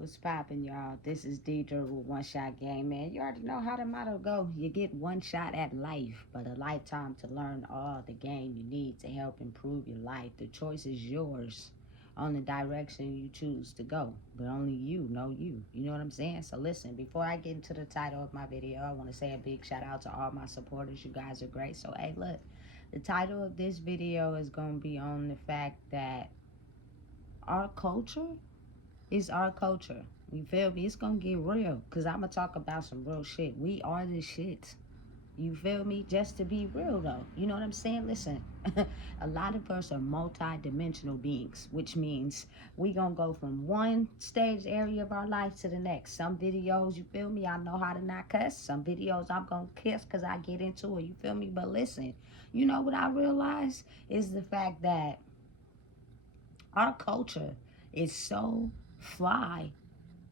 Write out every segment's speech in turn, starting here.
What's poppin', y'all? This is Deidre with One Shot Game, man. You already know how the motto go. You get one shot at life, but a lifetime to learn all the game you need to help improve your life. The choice is yours on the direction you choose to go, but only you know you. You know what I'm saying? So listen, before I get into the title of my video, I want to say a big shout out to all my supporters. You guys are great. So, hey, look, the title of this video is going to be on the fact that our culture is our culture. You feel me? It's gonna get real. Cause I'ma talk about some real shit. We are the shit. You feel me? Just to be real though. You know what I'm saying? Listen, a lot of us are multi-dimensional beings, which means we gonna go from one stage area of our life to the next. Some videos, you feel me? I know how to not cuss. Some videos I'm gonna kiss cause I get into it. You feel me? But listen, you know what I realize is the fact that our culture is so fly,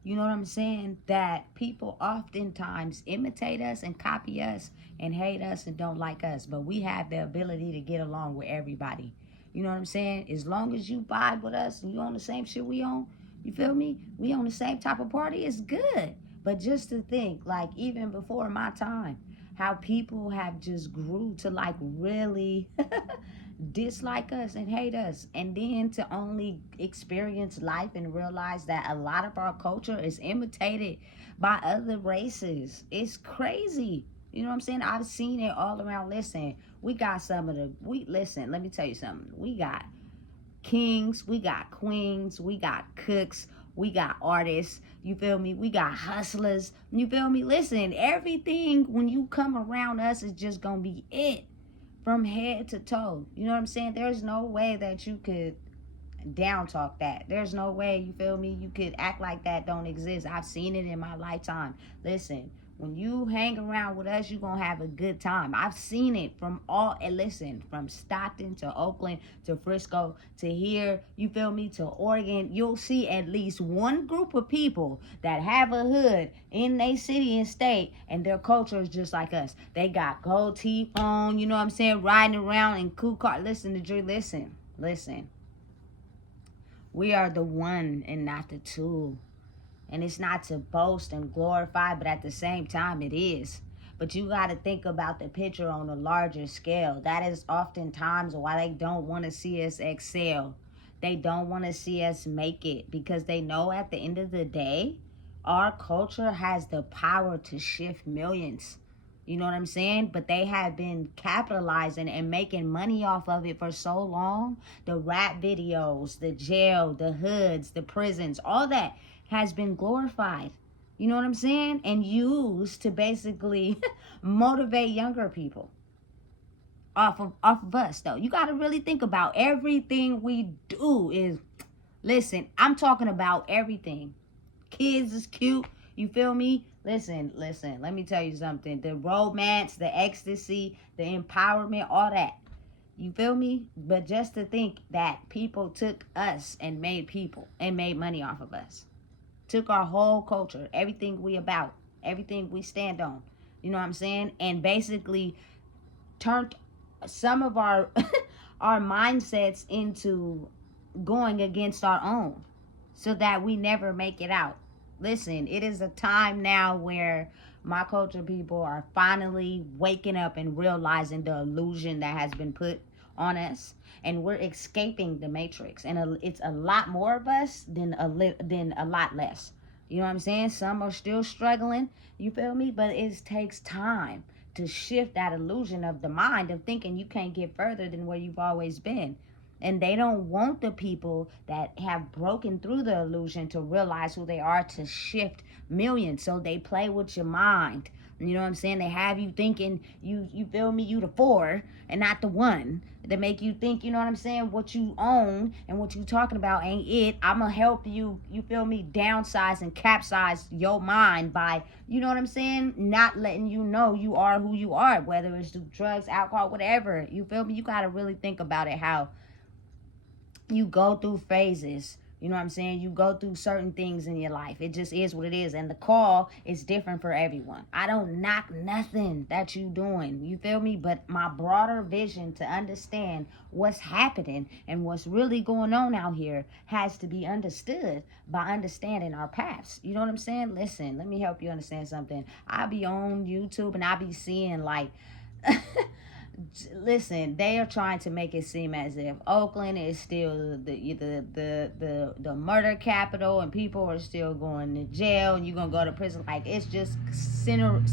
you know what I'm saying, that people oftentimes imitate us and copy us and hate us and don't like us, but we have the ability to get along with everybody. You know what I'm saying? As long as you vibe with us and you on the same shit we on, you feel me? We on the same type of party, it's good. But just to think, like, even before my time, how people have just grew to like really dislike us and hate us, and then to only experience life and realize that a lot of our culture is imitated by other races. It's crazy. You know what I'm saying? I've seen it all around. Listen, we got some of the, listen, let me tell you something. We got kings, we got queens, we got cooks, we got artists, you feel me? We got hustlers, you feel me? Listen, everything when you come around us is just gonna be it from head to toe. You know what I'm saying? There's no way that you could down talk that. There's no way, you feel me, you could act like that don't exist. I've seen it in my lifetime. Listen, when you hang around with us, you're gonna have a good time. I've seen it from all, and listen, from Stockton to Oakland to Frisco to here, you feel me, to Oregon. You'll see at least one group of people that have a hood in their city and state, and their culture is just like us. They got gold teeth on, you know what I'm saying, riding around in cool car. Listen to Drew, listen. We are the one and not the two. And it's not to boast and glorify, but at the same time it is. But you got to think about the picture on a larger scale. That is oftentimes why they don't want to see us excel. They don't want to see us make it, because they know at the end of the day, our culture has the power to shift millions. You know what I'm saying? But they have been capitalizing and making money off of it for so long. The rap videos, the jail, the hoods, the prisons, all that has been glorified. You know what I'm saying? And used to basically motivate younger people off of us though. You got to really think about everything we do is, listen, I'm talking about everything. Kids is cute. You feel me? Listen, let me tell you something. The romance, the ecstasy, the empowerment, all that. You feel me? But just to think that people took us and made money off of us. Took our whole culture, everything we about, everything we stand on. You know what I'm saying? And basically turned some of our our mindsets into going against our own, so that we never make it out. Listen, it is a time now where my culture people are finally waking up and realizing the illusion that has been put on us, and we're escaping the matrix. And it's a lot more of us than a lot less. You know what I'm saying? Some are still struggling, you feel me? But it takes time to shift that illusion of the mind of thinking you can't get further than where you've always been. And they don't want the people that have broken through the illusion to realize who they are, to shift millions. So they play with your mind. You know what I'm saying? They have you thinking you feel me, you the 4 and not the 1. They make you think, you know what I'm saying, what you own and what you talking about ain't it. I'm gonna help you, you feel me, downsize and capsize your mind by, you know what I'm saying, not letting you know you are who you are, whether it's through drugs, alcohol, whatever. You feel me? You gotta really think about it, how you go through phases You know what I'm saying? You go through certain things in your life. It just is what it is. And the call is different for everyone. I don't knock nothing that you doing. You feel me? But my broader vision to understand what's happening and what's really going on out here has to be understood by understanding our paths. You know what I'm saying? Listen, let me help you understand something. I be on YouTube and I be seeing like listen, they are trying to make it seem as if Oakland is still the murder capital and people are still going to jail and you're gonna go to prison. Like, it's just centered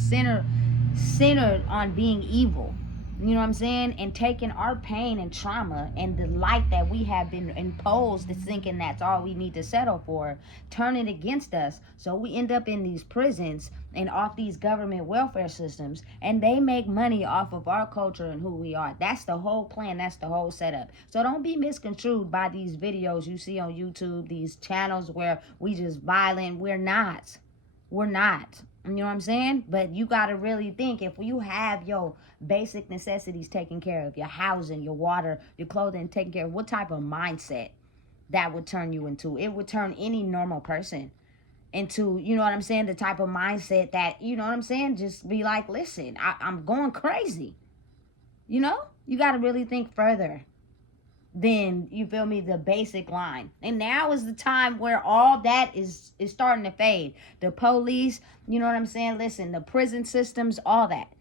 on being evil. You know what I'm saying? And taking our pain and trauma and the light that we have been imposed to thinking that's all we need to settle for, turn it against us. So we end up in these prisons and off these government welfare systems, and they make money off of our culture and who we are. That's the whole plan. That's the whole setup. So don't be misconstrued by these videos you see on YouTube, these channels where we just violent. We're not. We're not. You know what I'm saying? But you got to really think, if you have your basic necessities taken care of, your housing, your water, your clothing taken care of, what type of mindset that would turn you into? It would turn any normal person into, you know what I'm saying, the type of mindset that, you know what I'm saying, just be like, listen, I'm going crazy. You know? You got to really think further than, you feel me, the basic line. And now is the time where all that is starting to fade. The police, you know what I'm saying, listen, the prison systems, all that.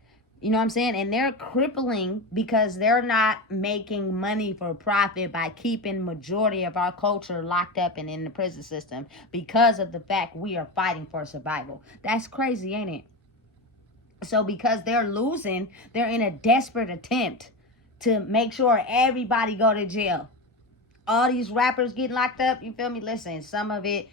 You know what I'm saying? And they're crippling because they're not making money for profit by keeping majority of our culture locked up and in the prison system because of the fact we are fighting for survival. That's crazy, ain't it? So because they're losing, they're in a desperate attempt to make sure everybody go to jail. All these rappers getting locked up, you feel me? Listen, some of it,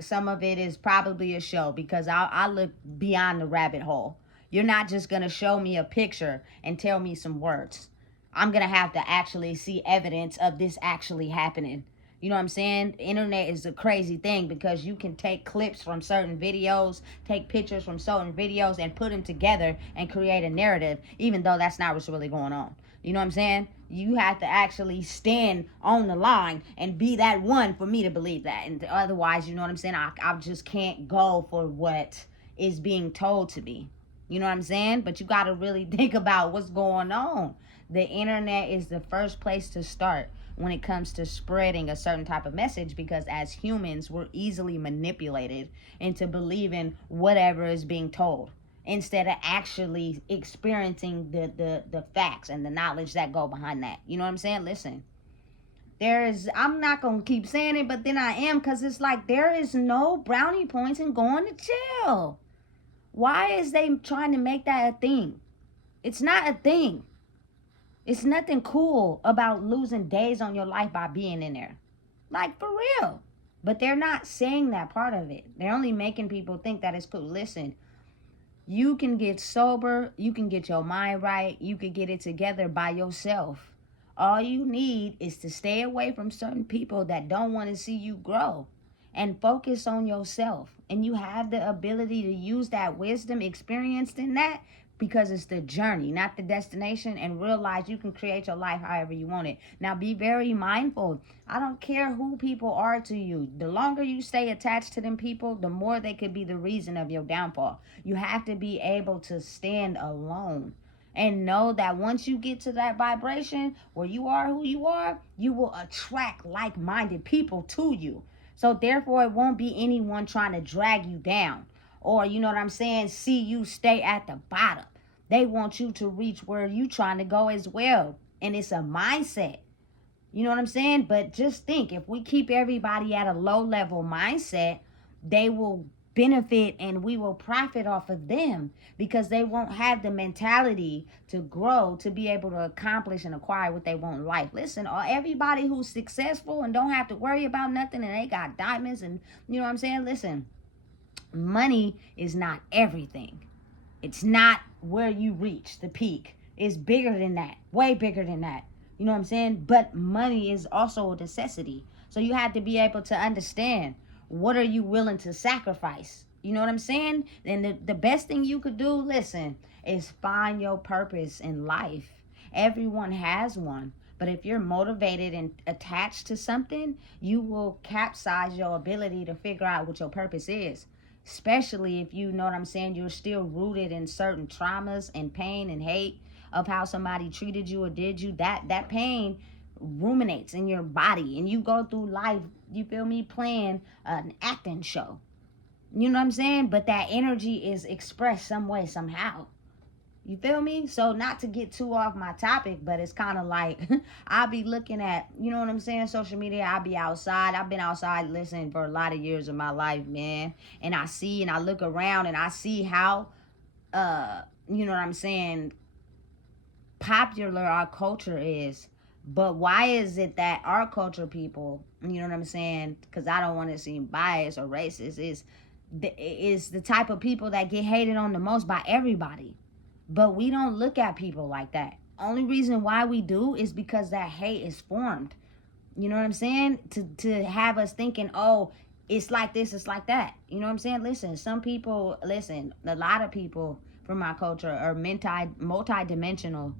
some of it is probably a show, because I look beyond the rabbit hole. You're not just gonna show me a picture and tell me some words. I'm gonna have to actually see evidence of this actually happening. You know what I'm saying? The internet is a crazy thing because you can take clips from certain videos, take pictures from certain videos, and put them together and create a narrative, even though that's not what's really going on. You know what I'm saying? You have to actually stand on the line and be that one for me to believe that. And otherwise, you know what I'm saying? I just can't go for what is being told to me. You know what I'm saying? But you got to really think about what's going on. The internet is the first place to start when it comes to spreading a certain type of message, because as humans, we're easily manipulated into believing whatever is being told instead of actually experiencing the facts and the knowledge that go behind that. You know what I'm saying? Listen, I'm not going to keep saying it, but then I am, because it's like there is no brownie points in going to jail. Why is they trying to make that a thing? It's not a thing. It's nothing cool about losing days on your life by being in there. Like, for real. But they're not saying that part of it. They're only making people think that it's cool. Listen, you can get sober. You can get your mind right. You can get it together by yourself. All you need is to stay away from certain people that don't want to see you grow and focus on yourself. And you have the ability to use that wisdom experienced in that, because it's the journey, not the destination, and realize you can create your life however you want it. Now, be very mindful. I don't care who people are to you. The longer you stay attached to them people, the more they could be the reason of your downfall. You have to be able to stand alone and know that once you get to that vibration where you are who you are, you will attract like-minded people to you. So therefore, it won't be anyone trying to drag you down, or, you know what I'm saying, see you stay at the bottom. They want you to reach where you trying to go as well. And it's a mindset. You know what I'm saying? But just think, if we keep everybody at a low level mindset, they will benefit and we will profit off of them, because they won't have the mentality to grow, to be able to accomplish and acquire what they want in life. Listen, everybody who's successful and don't have to worry about nothing and they got diamonds and, you know what I'm saying? Listen, money is not everything. It's not where you reach the peak. It's bigger than that, way bigger than that. You know what I'm saying? But money is also a necessity. So you have to be able to understand, what are you willing to sacrifice? You know what I'm saying? And the best thing you could do, listen, is find your purpose in life. Everyone has one. But if you're motivated and attached to something, you will capsize your ability to figure out what your purpose is. Especially if you know what I'm saying, you're still rooted in certain traumas and pain and hate of how somebody treated you or did you. That pain ruminates in your body, and you go through life, you feel me, playing an acting show. You know what I'm saying? But that energy is expressed some way, somehow. You feel me? So not to get too off my topic, but it's kind of like I'll be looking at, you know what I'm saying, social media. I'll be outside. I've been outside listening for a lot of years of my life, man. And I see and I look around and I see how, you know what I'm saying, popular our culture is. But why is it that our culture people, you know what I'm saying, because I don't want to seem biased or racist, is the type of people that get hated on the most by everybody. But we don't look at people like that. Only reason why we do is because that hate is formed. You know what I'm saying? To have us thinking, oh, it's like this, it's like that. You know what I'm saying? Listen, some people, listen, a lot of people from my culture are multi-dimensional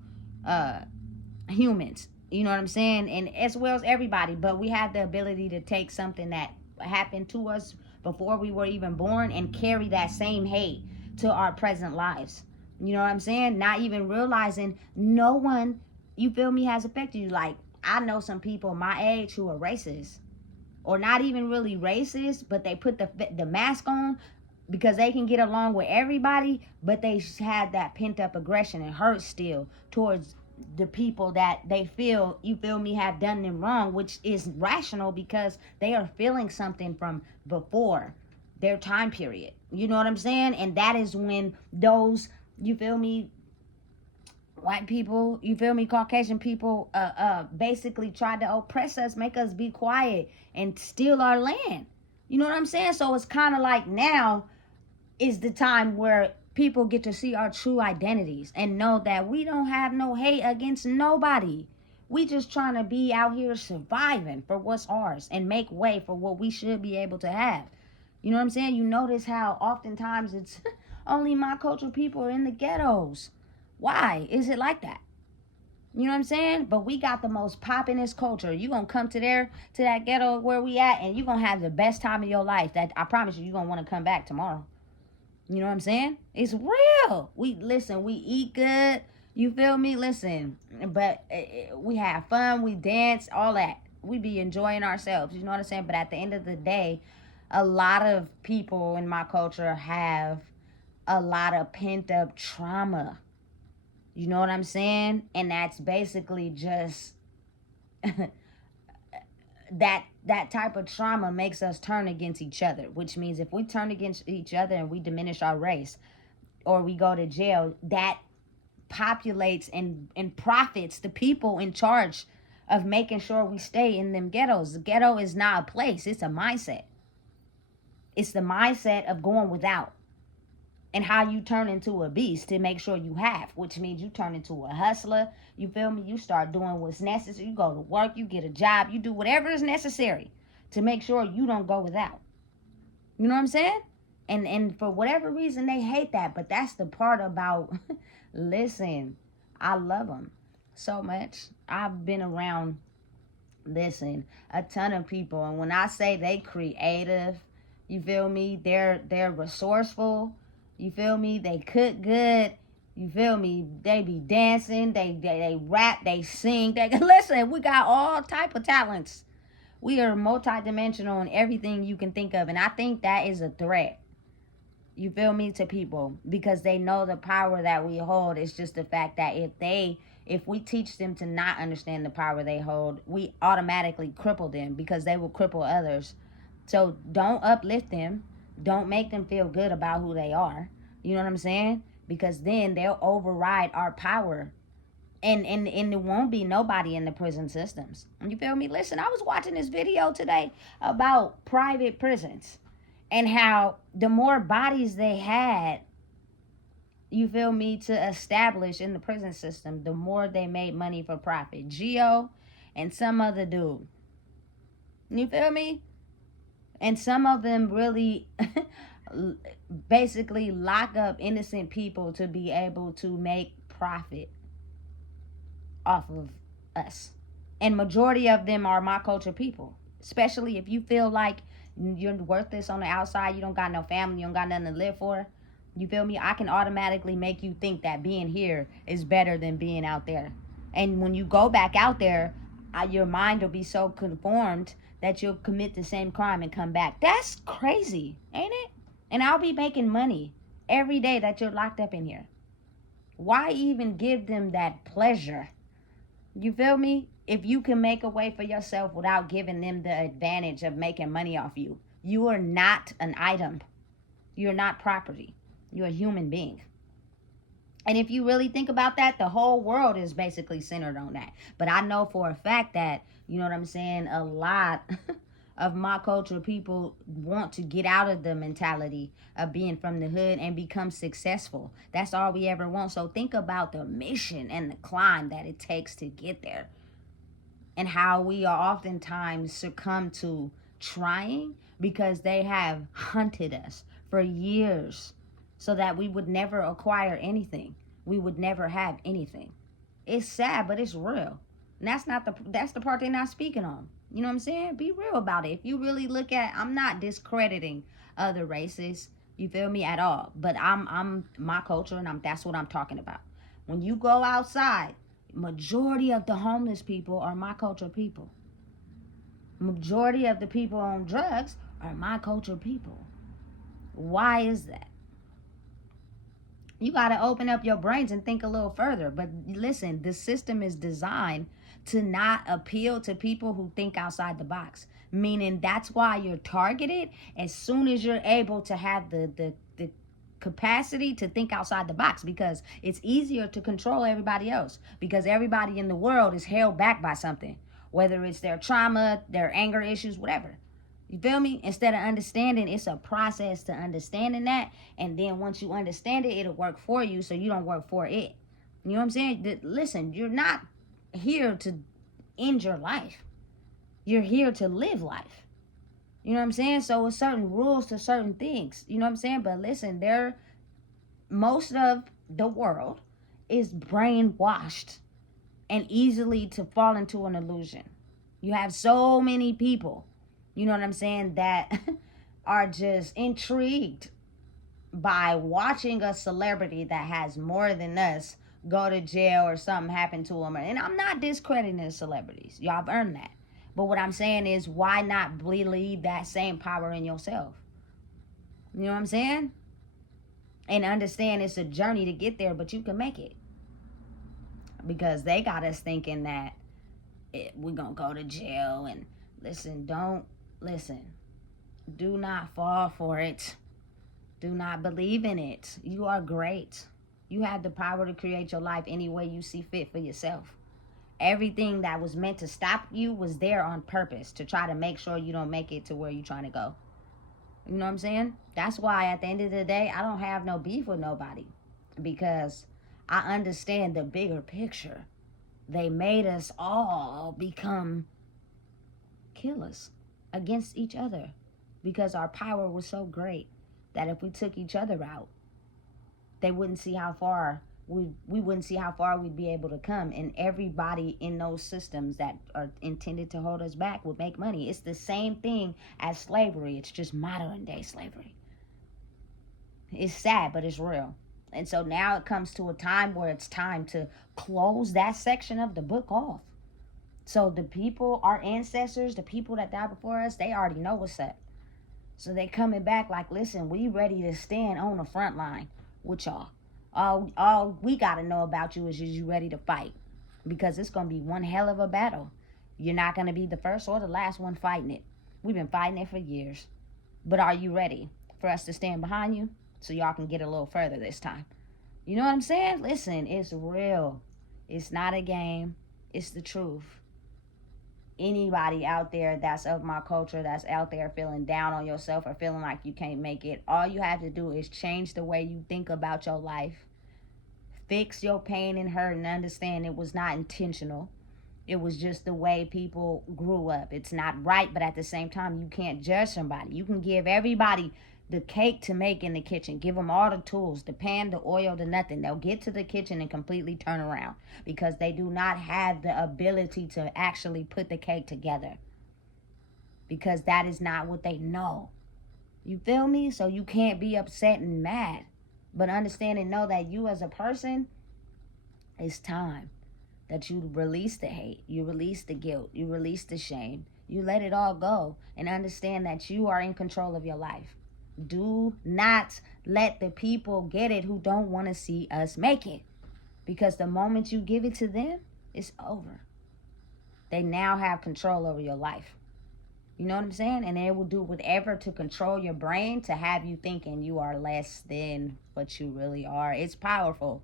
humans. You know what I'm saying? And as well as everybody. But we have the ability to take something that happened to us before we were even born and carry that same hate to our present lives. You know what I'm saying? Not even realizing no one, you feel me, has affected you. Like, I know some people my age who are racist. Or not even really racist, but they put the mask on because they can get along with everybody, but they have that pent-up aggression and hurt still towards the people that they feel, you feel me, have done them wrong, which is rational because they are feeling something from before their time period. You know what I'm saying? And that is when those, you feel me, white people, you feel me, Caucasian people, basically tried to oppress us, make us be quiet, and steal our land. You know what I'm saying? So it's kind of like now is the time where people get to see our true identities and know that we don't have no hate against nobody. We just trying to be out here surviving for what's ours and make way for what we should be able to have. You know what I'm saying? You notice how oftentimes it's only my cultural people are in the ghettos. Why is it like that? You know what I'm saying? But we got the most poppinest culture. You gonna come to that ghetto where we at, and you gonna have the best time of your life. That I promise you gonna want to come back tomorrow. You know what I'm saying? It's real. We eat good. You feel me? Listen, but we have fun. We dance, all that. We be enjoying ourselves. You know what I'm saying? But at the end of the day, a lot of people in my culture have a lot of pent up trauma. You know what I'm saying? And that's basically just that type of trauma makes us turn against each other, which means if we turn against each other and we diminish our race or we go to jail, that populates and profits the people in charge of making sure we stay in them ghettos. The ghetto is not a place, it's a mindset. It's the mindset of going without and how you turn into a beast to make sure you have, which means you turn into a hustler. You feel me? You start doing what's necessary. You go to work, you get a job, you do whatever is necessary to make sure you don't go without. You know what I'm saying? And for whatever reason, they hate that. But that's the part about, listen, I love them so much. I've been around, listen, a ton of people. And when I say they creative, you feel me? They're resourceful. You feel me? They cook good. You feel me? They be dancing. They rap. They sing. They listen. We got all type of talents. We are multidimensional in everything you can think of, and I think that is a threat. You feel me, to people, because they know the power that we hold. It's just the fact that if we teach them to not understand the power they hold, we automatically cripple them because they will cripple others. So don't uplift them. Don't make them feel good about who they are. You know what I'm saying? Because then they'll override our power. And there won't be nobody in the prison systems. You feel me? Listen, I was watching this video today about private prisons and how the more bodies they had, you feel me, to establish in the prison system, the more they made money for profit. Geo and some other dude. You feel me? And some of them really basically lock up innocent people to be able to make profit off of us. And majority of them are my culture people. Especially if you feel like you're worthless on the outside, you don't got no family, you don't got nothing to live for. You feel me? I can automatically make you think that being here is better than being out there. And when you go back out there, your mind will be so conformed that you'll commit the same crime and come back. That's crazy, ain't it? And I'll be making money every day that you're locked up in here. Why even give them that pleasure? You feel me? If you can make a way for yourself without giving them the advantage of making money off you, you are not an item. You're not property. You're a human being. And if you really think about that, the whole world is basically centered on that. But I know for a fact that, you know what I'm saying, a lot of my culture people want to get out of the mentality of being from the hood and become successful. That's all we ever want. So think about the mission and the climb that it takes to get there, and how we are oftentimes succumb to trying because they have hunted us for years so that we would never acquire anything. We would never have anything. It's sad, but it's real. And that's the part they're not speaking on. You know what I'm saying? Be real about it. If you really look at, I'm not discrediting other races, you feel me, at all. But I'm my culture, and that's what I'm talking about. When you go outside, majority of the homeless people are my culture people. Majority of the people on drugs are my culture people. Why is that? You got to open up your brains and think a little further. But listen, the system is designed to not appeal to people who think outside the box. Meaning that's why you're targeted as soon as you're able to have the capacity to think outside the box, because it's easier to control everybody else, because everybody in the world is held back by something, whether it's their trauma, their anger issues, whatever. You feel me? Instead of understanding, it's a process to understanding that. And then once you understand it, it'll work for you so you don't work for it. You know what I'm saying? Listen, you're not here to end your life. You're here to live life. You know what I'm saying? So it's certain rules to certain things. You know what I'm saying? But listen, most of the world is brainwashed and easily to fall into an illusion. You have so many people, you know what I'm saying, that are just intrigued by watching a celebrity that has more than us go to jail or something happen to them. And I'm not discrediting the celebrities. Y'all have earned that. But what I'm saying is, why not believe that same power in yourself? You know what I'm saying? And understand it's a journey to get there, but you can make it. Because they got us thinking that we're going to go to jail. And listen, do not fall for it. Do not believe in it. You are great. You have the power to create your life any way you see fit for yourself. Everything that was meant to stop you was there on purpose to try to make sure you don't make it to where you're trying to go. You know what I'm saying? That's why at the end of the day, I don't have no beef with nobody, because I understand the bigger picture. They made us all become killers against each other because our power was so great that if we took each other out, they wouldn't see how far we wouldn't see how far we'd be able to come. And everybody in those systems that are intended to hold us back would make money. It's the same thing as slavery. It's just modern day slavery. It's sad, but it's real. And so now it comes to a time where it's time to close that section of the book off. So the people, our ancestors, the people that died before us, they already know what's up. So they coming back like, listen, we ready to stand on the front line with y'all. All we got to know about you is you ready to fight, because it's going to be one hell of a battle. You're not going to be the first or the last one fighting it. We've been fighting it for years. But are you ready for us to stand behind you so y'all can get a little further this time? You know what I'm saying? Listen, it's real. It's not a game. It's the truth. Anybody out there that's of my culture, that's out there feeling down on yourself or feeling like you can't make it, all you have to do is change the way you think about your life. Fix your pain and hurt and understand it was not intentional. It was just the way people grew up. It's not right, but at the same time, you can't judge somebody. You can give everybody the cake to make in the kitchen. Give them all the tools, the pan, the oil, the nothing. They'll get to the kitchen and completely turn around because they do not have the ability to actually put the cake together, because that is not what they know. You feel me? So you can't be upset and mad, but understand and know that you as a person, it's time that you release the hate, you release the guilt, you release the shame, you let it all go, and understand that you are in control of your life. Do not let the people get it who don't want to see us make it, because the moment you give it to them, it's over. They now have control over your life. You know what I'm saying? And they will do whatever to control your brain to have you thinking you are less than what you really are. It's powerful.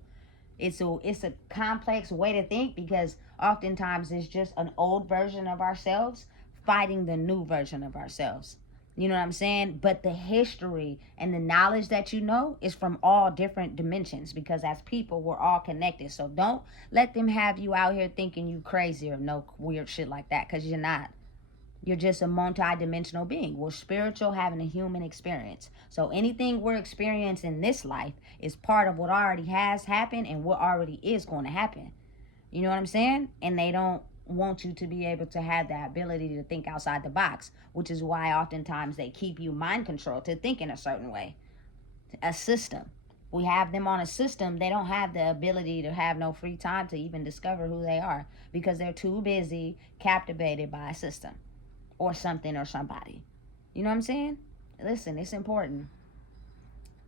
It's a complex way to think, because oftentimes it's just an old version of ourselves fighting the new version of ourselves. You know what I'm saying? But the history and the knowledge that you know is from all different dimensions, because as people, we're all connected. So don't let them have you out here thinking you crazy or no weird shit like that, because you're not. You're just a multi-dimensional being. We're spiritual, having a human experience. So anything we're experiencing in this life is part of what already has happened and what already is going to happen. You know what I'm saying? And they don't want you to be able to have that ability to think outside the box, which is why oftentimes they keep you mind controlled to think in a certain way. A system. We have them on a system. They don't have the ability to have no free time to even discover who they are, because they're too busy captivated by a system or something or somebody. You know what I'm saying? Listen, it's important.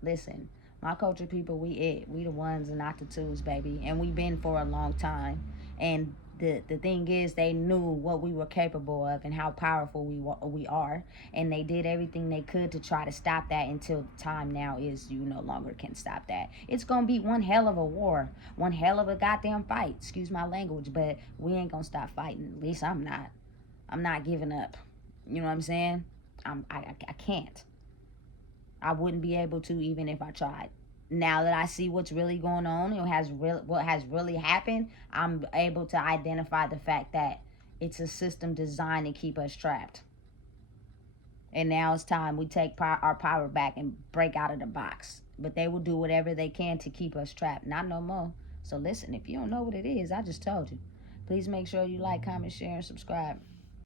Listen, my culture people, we the ones and not the twos, baby. And we been for a long time. And the thing is, they knew what we were capable of and how powerful we are. And they did everything they could to try to stop that, until the time now is you no longer can stop that. It's going to be one hell of a war. One hell of a goddamn fight. Excuse my language, but we ain't going to stop fighting. At least I'm not. I'm not giving up. You know what I'm saying? I can't. I wouldn't be able to even if I tried. Now that I see what's really going on and what has really happened, I'm able to identify the fact that it's a system designed to keep us trapped. And now it's time we take our power back and break out of the box. But they will do whatever they can to keep us trapped. Not no more. So listen, if you don't know what it is, I just told you. Please make sure you like, comment, share, and subscribe.